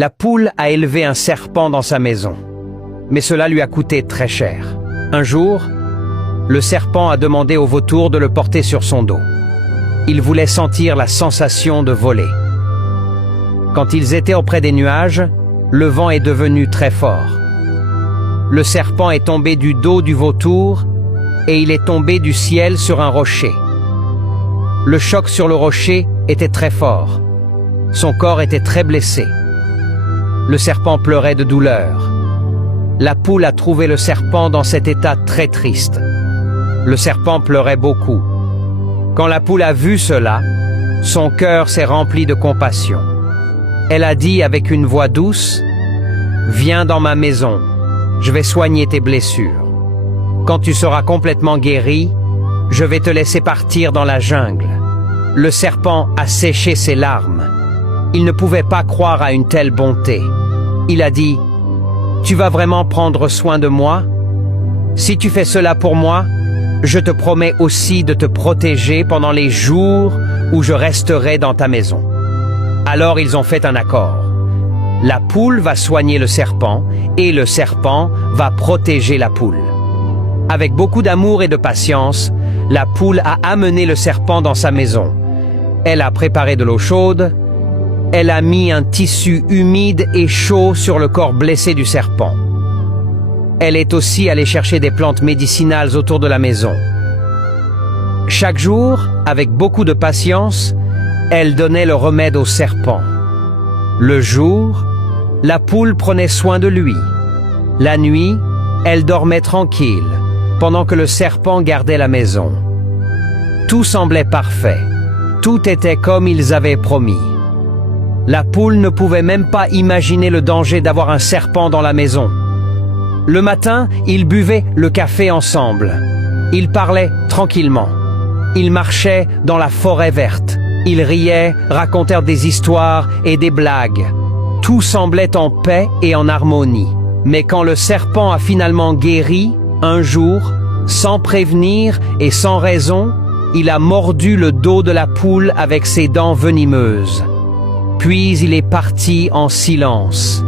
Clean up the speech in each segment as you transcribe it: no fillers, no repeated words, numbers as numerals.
La poule a élevé un serpent dans sa maison, mais cela lui a coûté très cher. Un jour, le serpent a demandé au vautour de le porter sur son dos. Il voulait sentir la sensation de voler. Quand ils étaient auprès des nuages, le vent est devenu très fort. Le serpent est tombé du dos du vautour et il est tombé du ciel sur un rocher. Le choc sur le rocher était très fort. Son corps était très blessé. Le serpent pleurait de douleur. La poule a trouvé le serpent dans cet état très triste. Le serpent pleurait beaucoup. Quand la poule a vu cela, son cœur s'est rempli de compassion. Elle a dit avec une voix douce, « Viens dans ma maison, je vais soigner tes blessures. Quand tu seras complètement guéri, je vais te laisser partir dans la jungle. » Le serpent a séché ses larmes. Il ne pouvait pas croire à une telle bonté. Il a dit, « Tu vas vraiment prendre soin de moi? Si tu fais cela pour moi, je te promets aussi de te protéger pendant les jours où je resterai dans ta maison. » Alors ils ont fait un accord. La poule va soigner le serpent et le serpent va protéger la poule. Avec beaucoup d'amour et de patience, la poule a amené le serpent dans sa maison. Elle a préparé de l'eau chaude. Elle a mis un tissu humide et chaud sur le corps blessé du serpent. Elle est aussi allée chercher des plantes médicinales autour de la maison. Chaque jour, avec beaucoup de patience, elle donnait le remède au serpent. Le jour, la poule prenait soin de lui. La nuit, elle dormait tranquille, pendant que le serpent gardait la maison. Tout semblait parfait. Tout était comme ils avaient promis. La poule ne pouvait même pas imaginer le danger d'avoir un serpent dans la maison. Le matin, ils buvaient le café ensemble. Ils parlaient tranquillement. Ils marchaient dans la forêt verte. Ils riaient, racontèrent des histoires et des blagues. Tout semblait en paix et en harmonie. Mais quand le serpent a finalement guéri, un jour, sans prévenir et sans raison, il a mordu le dos de la poule avec ses dents venimeuses. Puis il est parti en silence.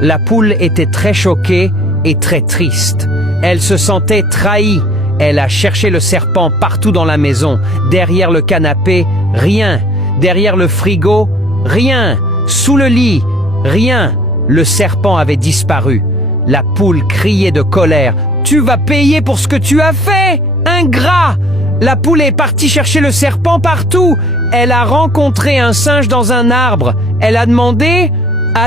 La poule était très choquée et très triste. Elle se sentait trahie. Elle a cherché le serpent partout dans la maison, derrière le canapé, rien, derrière le frigo, rien, sous le lit, rien. Le serpent avait disparu. La poule criait de colère. « Tu vas payer pour ce que tu as fait, ingrat !» La poule est partie chercher le serpent partout. Elle a rencontré un singe dans un arbre. Elle a demandé